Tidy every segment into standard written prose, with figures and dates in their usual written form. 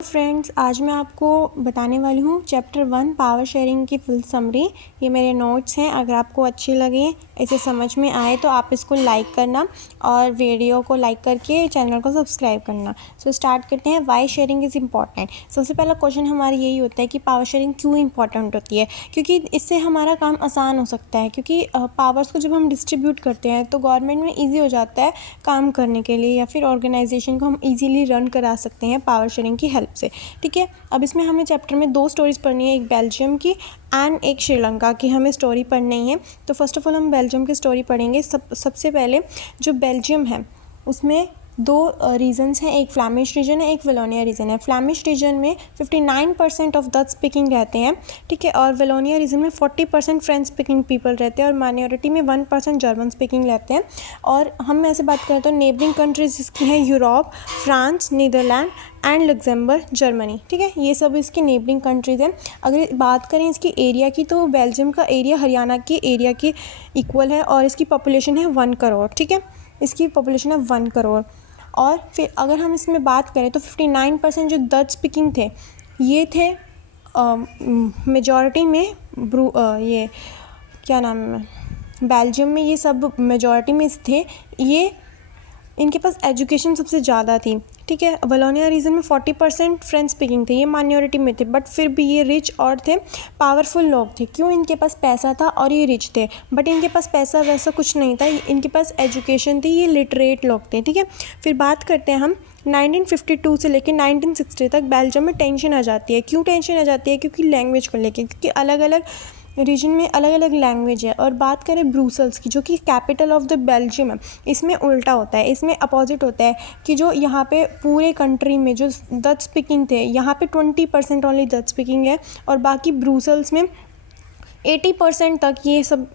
Friends, आज मैं आपको बताने वाली हूँ चैप्टर 1 पावर शेयरिंग की फुल समरी। ये मेरे नोट्स हैं। अगर आपको अच्छी लगे, इसे समझ में आए तो आप इसको लाइक करना और वीडियो को लाइक करके चैनल को सब्सक्राइब करना। सो स्टार्ट करते हैं। Why sharing is important. सबसे पहला क्वेश्चन हमारा यही होता है कि पावर शेयरिंग क्यों इम्पॉर्टेंट होती है। क्योंकि इससे हमारा काम आसान हो सकता है, क्योंकि पावर्स को जब हम डिस्ट्रीब्यूट करते हैं तो गवर्नमेंट में ईजी हो जाता है काम करने के लिए, या फिर ऑर्गेनाइजेशन को हम ईजीली रन करा सकते हैं पावर शेयरिंग की हेल्प से। ठीक है, अब इसमें हमें चैप्टर में 2 स्टोरीज पढ़नी है, एक बेल्जियम की एंड एक श्रीलंका की हमें स्टोरी पढ़नी है। तो फर्स्ट ऑफ ऑल हम बेल्जियम की स्टोरी पढ़ेंगे। सबसे पहले जो बेल्जियम है उसमें 2 रीजन्स हैं, एक फ्लैमिश रीजन है, एक वेलोनिया रीजन है। फ्लैमिश रीजन में 59% ऑफ डच स्पीकिंग रहते हैं, ठीक है, और वेलोनिया रीजन में 40% फ्रेंच स्पीकिंग पीपल रहते हैं और माइनॉरिटी में 1% जर्मन स्पीकिंग रहते हैं। और हम ऐसे बात करें तो नेबरिंग कंट्रीज जिसकी हैं Europe, France, Netherland and Luxembourg, Germany. ठीक है, ये सब इसकी नेबरिंग कंट्रीज़ हैं। अगर बात करें इसकी एरिया की तो बेल्जियम का एरिया हरियाणा की एरिया की इक्वल है और इसकी पॉपुलेशन है 1 करोड़। ठीक है, इसकी पॉपुलेशन है 1 करोड़। और फिर अगर हम इसमें बात करें तो 59% जो डच स्पीकिंग थे ये थे मेजॉरिटी में ये क्या नाम है, बेल्जियम में ये सब मेजॉरिटी में थे। ये इनके पास एजुकेशन सबसे ज़्यादा थी। ठीक है, वलोनिया रीजन में 40% फ्रेंच स्पीकिंग थे, ये माइनॉरिटी में थे, बट फिर भी ये रिच और थे, पावरफुल लोग थे। क्यों? इनके पास पैसा था और ये रिच थे। बट इनके पास पैसा वैसा कुछ नहीं था, इनके पास एजुकेशन थी, ये लिटरेट लोग थे। ठीक है, फिर बात करते हैं हम 1952 से लेकर 1960 तक बेल्जियम में टेंशन आ जाती है। क्यों टेंशन आ जाती है? क्योंकि लैंग्वेज को लेकर, क्योंकि अलग अलग रीजन में अलग अलग लैंग्वेज है। और बात करें ब्रुसेल्स की, जो कि कैपिटल ऑफ द बेल्जियम है, इसमें उल्टा होता है, इसमें अपोजिट होता है कि जो यहाँ पे पूरे कंट्री में जो डच स्पीकिंग थे यहाँ पे 20% ओनली डच स्पीकिंग है और बाकी ब्रुसेल्स में 80% तक ये सब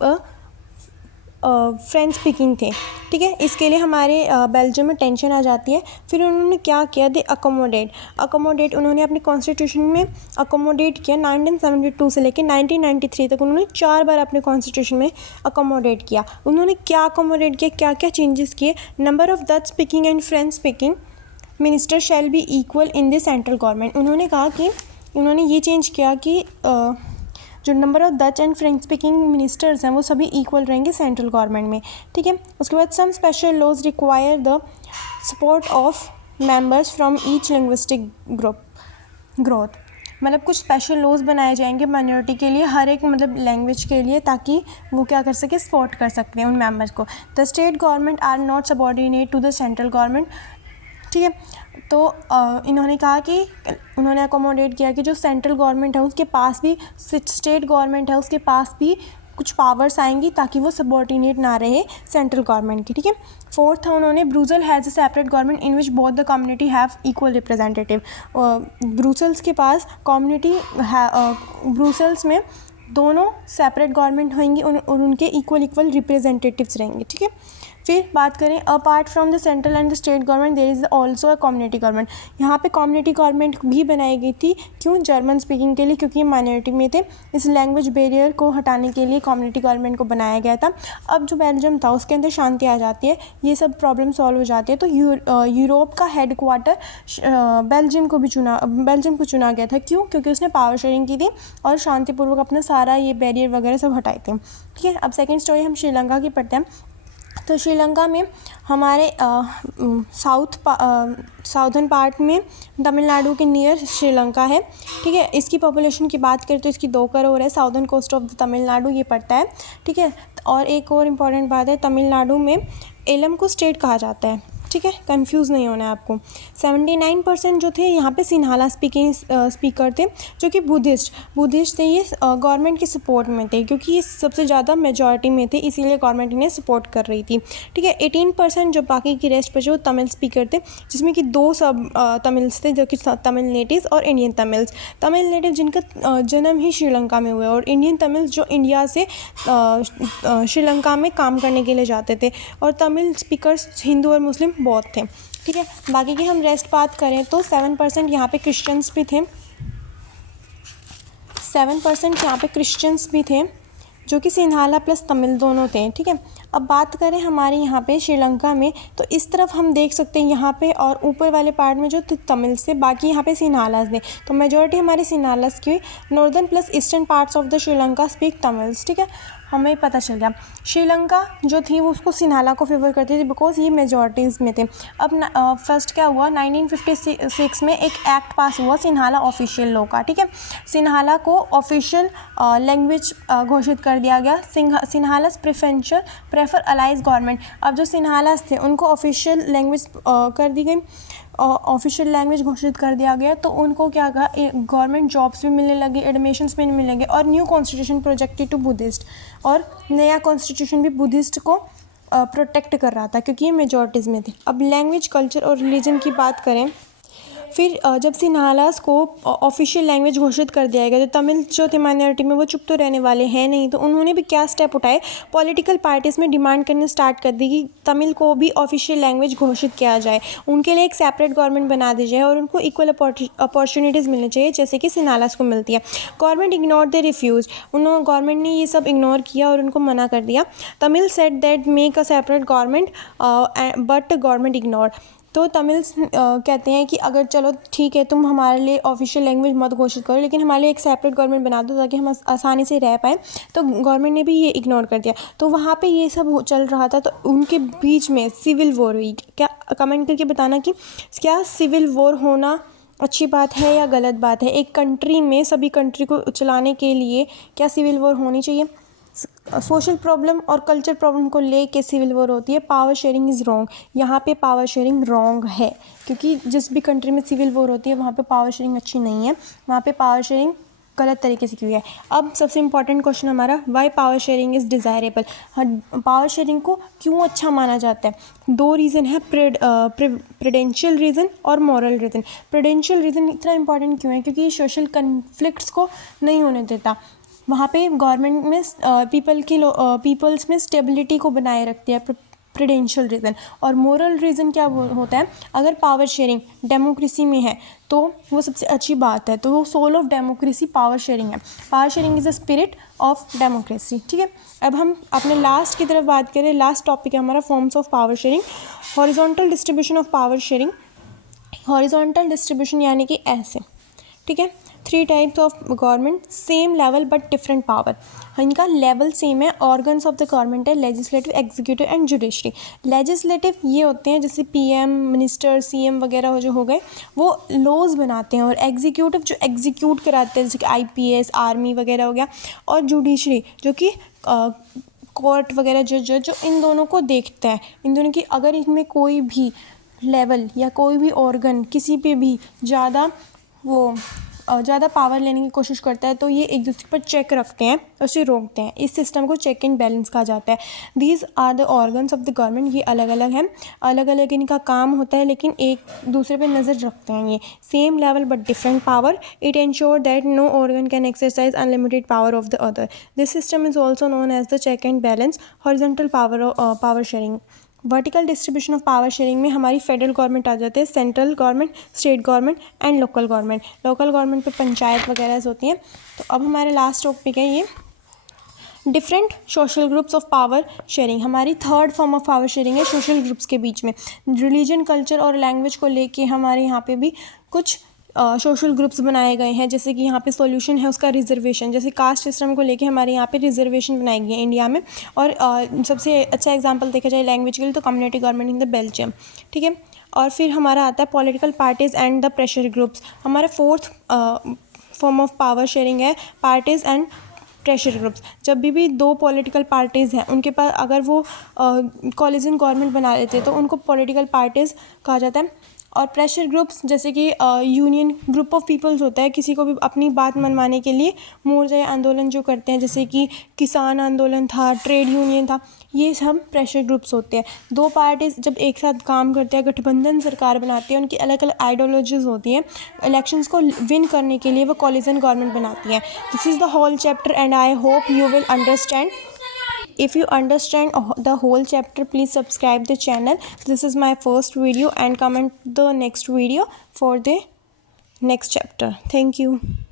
फ्रेंच स्पीकिंग थे। ठीक है, इसके लिए हमारे बेल्जियम में टेंशन आ जाती है। फिर उन्होंने क्या किया? दे अकोमोडेट उन्होंने अपने कॉन्स्टिट्यूशन में अकोमोडेट किया। 1972 से लेकर 1993 तक उन्होंने 4 बार अपने कॉन्स्टिट्यूशन में अकोमोडेट किया। उन्होंने क्या अकोमोडेट किया, क्या क्या चेंजेस किए? Number of Dutch speaking and French speaking minister shall be equal in the central government. उन्होंने कहा कि उन्होंने ये चेंज किया कि जो number of Dutch and French speaking ministers हैं वो सभी इक्वल रहेंगे सेंट्रल गवर्नमेंट में। ठीक है, उसके बाद some special laws require the support of members from each linguistic growth. मतलब कुछ स्पेशल लॉज बनाए जाएंगे माइनॉरिटी के लिए, हर एक मतलब लैंग्वेज के लिए, ताकि वो क्या कर सके, सपोर्ट कर सकते हैं उन मेंबर्स को। The state government are not subordinate to the central government. ठीक है, तो इन्होंने कहा कि उन्होंने अकोमोडेट किया कि जो सेंट्रल गवर्नमेंट है उसके पास भी, स्टेट गवर्नमेंट है उसके पास भी कुछ पावर्स आएंगी ताकि वो सबॉर्डिनेट ना रहे सेंट्रल गवर्नमेंट की। ठीक है, फोर्थ है उन्होंने Brussels has a separate government in which both the community have equal representative. Brussels के पास कम्युनिटी ब्रुसेल्स में दोनों सेपरेट गवर्नमेंट होंगी और उनके इक्वल रिप्रेजेंटेटिव्स रहेंगे। ठीक है, फिर बात करें apart from the central and the state government there is also a community government. यहाँ पे कम्युनिटी गवर्नमेंट भी बनाई गई थी। क्यों? जर्मन स्पीकिंग के लिए, क्योंकि ये माइनॉरिटी में थे। इस लैंग्वेज बैरियर को हटाने के लिए कम्युनिटी गवर्नमेंट को बनाया गया था। अब जो बेल्जियम था उसके अंदर शांति आ जाती है, ये सब प्रॉब्लम सॉल्व हो जाती है। तो यूरोप का हेड क्वार्टर बेल्जियम को चुना गया था। क्यों? क्योंकि उसने पावर शेयरिंग की थी और शांतिपूर्वक अपना सारा ये बैरियर वगैरह सब हटाए थे। ठीक है, अब सेकेंड स्टोरी हम श्रीलंका की पढ़ते हैं। तो श्रीलंका में हमारे साउथर्न पार्ट में तमिलनाडु के नियर श्रीलंका है। ठीक है, इसकी पॉपुलेशन की बात करें तो इसकी 2 करोड़ है। Southern coast of the Tamil Nadu ये पड़ता है। ठीक है, और एक और इम्पॉर्टेंट बात है, तमिलनाडु में एलम को स्टेट कहा जाता है। ठीक है, कंफ्यूज नहीं होना है आपको। 79% जो थे यहाँ पे सिन्हाला स्पीकर थे, जो कि बुद्धिस्ट थे। ये गवर्नमेंट के सपोर्ट में थे, क्योंकि ये सबसे ज़्यादा मेजॉरिटी में थे, इसीलिए गवर्नमेंट इन्हें सपोर्ट कर रही थी। ठीक है, 18% जो बाकी की रेस्ट बचे वो तमिल स्पीकर थे, जिसमें कि 2 सब तमिल्स थे, जो कि तमिल नेटिव्स और इंडियन तमिल्स। तमिल नेटिव जिनका जन्म ही श्रीलंका में हुआ है, और इंडियन तमिल्स जो इंडिया से श्रीलंका में काम करने के लिए जाते थे। और तमिल स्पीकर्स हिंदू और मुस्लिम बहुत थे। ठीक है, बाकी की हम रेस्ट बात करें तो 7% यहाँ पे क्रिश्चियंस भी थे। 7% यहाँ पे क्रिश्चियंस भी थे। जो कि सिन्हाला प्लस तमिल दोनों थे, ठीक है। अब बात करें हमारे यहाँ पे श्रीलंका में, तो इस तरफ हम देख सकते हैं यहाँ पे, और ऊपर वाले पार्ट में जो तमिल से, बाकी यहाँ पे सिन्हालास थे। तो मेजॉरिटी हमारे सिन्हालास की। Northern plus eastern parts of the Sri Lanka speak Tamils, ठीक है। हमें पता चल गया श्रीलंका जो थी वो उसको सिन्हाला को फेवर करती थी बिकॉज ये मेजॉरिटीज़ में थे। अब फर्स्ट क्या हुआ, 1956 में एक एक्ट पास हुआ सिन्हाला ऑफिशियल लॉ का, ठीक है। सिन्हाला को ऑफिशियल लैंग्वेज घोषित कर दिया गया। Sinhalas prefer allies government. अब जो सिन्हालास थे उनको ऑफिशियल लैंग्वेज कर दी गई, ऑफिशियल लैंग्वेज घोषित कर दिया गया। तो उनको क्या कहा, गवर्नमेंट जॉब्स भी मिलने लगी, एडमिशन्स भी मिलने लगे, और new constitution projected to Buddhist, और नया कॉन्स्टिट्यूशन भी बुद्धिस्ट को प्रोटेक्ट कर रहा था क्योंकि ये मेजॉरिटीज़ में थे। अब लैंग्वेज, कल्चर और रिलीजन की बात करें, फिर जब सिन्हालास को ऑफिशियल लैंग्वेज घोषित कर दिया गया, तो तमिल जो थे माइनॉरिटी में वो चुप तो रहने वाले हैं नहीं, तो उन्होंने भी क्या स्टेप उठाए, पॉलिटिकल पार्टीज़ में डिमांड करने स्टार्ट कर दी कि तमिल को भी ऑफिशियल लैंग्वेज घोषित किया जाए, उनके लिए एक सेपरेट गवर्नमेंट बना दी जाए और उनको इक्वल अपॉर्चुनिटीज़ मिलनी चाहिए जैसे कि सिन्हालास को मिलती है। Government ignore they refuse, government ने ये सब इग्नोर किया और उनको मना कर दिया। Tamil said that make a separate government but government ignore. तो तमिल्स कहते हैं कि अगर चलो ठीक है, तुम हमारे लिए ऑफिशियल लैंग्वेज मत घोषित करो, लेकिन हमारे लिए एक सेपरेट गवर्नमेंट बना दो ताकि हम आसानी से रह पाएँ। तो गवर्नमेंट ने भी ये इग्नोर कर दिया। तो वहाँ पे ये सब चल रहा था, तो उनके बीच में सिविल वॉर हुई। क्या कमेंट करके बताना कि क्या सिविल वॉर होना अच्छी बात है या गलत बात है। एक कंट्री में सभी कंट्री को चलाने के लिए क्या सिविल वॉर होनी चाहिए। सोशल प्रॉब्लम और कल्चर प्रॉब्लम को लेके सिविल वॉर होती है। पावर शेयरिंग इज़ रॉन्ग, यहाँ पे पावर शेयरिंग रॉन्ग है, क्योंकि जिस भी कंट्री में सिविल वॉर होती है वहाँ पे पावर शेयरिंग अच्छी नहीं है, वहाँ पे पावर शेयरिंग गलत तरीके से की हुई है। अब सबसे इंपॉर्टेंट क्वेश्चन हमारा, why power sharing is desirable. Power sharing को क्यों अच्छा माना जाता है। दो रीज़न है, प्रूडेंशियल रीज़न और मॉरल रीज़न। प्रूडेंशियल रीज़न इतना इंपॉर्टेंट क्यों है, क्योंकि ये सोशल कन्फ्लिक्ट्स को नहीं होने देता। वहाँ पे गवर्नमेंट में पीपल्स में स्टेबिलिटी को बनाए रखती है, प्रूडेंशियल रीज़न। और मोरल रीज़न क्या होता है, अगर पावर शेयरिंग डेमोक्रेसी में है तो वो सबसे अच्छी बात है। तो वो soul of democracy power sharing है। Power sharing is the spirit of democracy, ठीक है। अब हम अपने लास्ट की तरफ बात करें। लास्ट टॉपिक है हमारा forms of power sharing. Horizontal distribution of power sharing. Horizontal distribution यानी कि ऐसे, ठीक है। 3 types of government, same level but different power. इनका लेवल सेम है। ऑर्गन्स ऑफ द गवर्नमेंट है legislative, executive and judiciary. Legislative ये होते हैं जैसे पीएम, मिनिस्टर, सीएम वगैरह जो हो गए, वो लॉज बनाते हैं। और एग्जीक्यूटिव जो एग्जीक्यूट कराते हैं जैसे कि आईपीएस, आर्मी वगैरह हो गया। और जुडिशरी जो कि कोर्ट वगैरह जज जो इन दोनों को देखता है। इन दोनों की अगर इनमें कोई भी लेवल या कोई भी ऑर्गन किसी पे भी ज़्यादा पावर लेने की कोशिश करता है तो ये एक दूसरे पर चेक रखते हैं, उसे रोकते हैं। इस सिस्टम को चेक एंड बैलेंस कहा जाता है। These are the organs of the government. ये अलग अलग हैं, अलग अलग इनका काम होता है, लेकिन एक दूसरे पर नज़र रखते हैं। ये same level but different power. It ensure that no organ can exercise unlimited power of the other. This system is also known as the check and balance. Horizontal power sharing. Vertical distribution of power sharing में हमारी federal government आ जाते हैं, central government, state government and local government. Local government पे पंचायत वगैरह होती हैं। तो अब हमारे लास्ट टॉपिक है ये different social groups of power sharing. हमारी third form of power sharing है सोशल ग्रुप्स के बीच में। रिलीजन, कल्चर और लैंग्वेज को लेके हमारे यहाँ पे भी कुछ सोशल ग्रुप्स बनाए गए हैं। जैसे कि यहाँ पे सॉल्यूशन है उसका रिजर्वेशन। जैसे कास्ट सिस्टम को लेके हमारे यहाँ पे रिजर्वेशन बनाई गई है इंडिया में। और सबसे अच्छा एग्जांपल देखा जाए लैंग्वेज के लिए तो community government in the Belgium, ठीक है। और फिर हमारा आता है political parties and the pressure groups. हमारा fourth form of power sharing है पार्टीज़ एंड प्रेशर ग्रुप्स। जब भी दो पॉलिटिकल पार्टीज़ हैं उनके पास अगर वो कोलिशन गवर्नमेंट बना लेते हैं तो उनको पॉलिटिकल पार्टीज़ कहा जाता है। और प्रेशर ग्रुप्स जैसे कि यूनियन ग्रुप ऑफ पीपल्स होता है, किसी को भी अपनी बात मनवाने के लिए मोर्चा या आंदोलन जो करते हैं, जैसे कि किसान आंदोलन था, ट्रेड यूनियन था, ये सब प्रेशर ग्रुप्स होते हैं। दो पार्टीज जब एक साथ काम करते हैं, गठबंधन सरकार बनाती है, उनकी अलग अलग आइडियोलॉजीज होती हैं। इलेक्शंस को विन करने के लिए वो कोलिशन गवर्नमेंट बनाती है। This is the whole chapter and I hope you will understand. If you understand the whole chapter, please subscribe the channel. This is my first video and comment the next video for the next chapter. Thank you.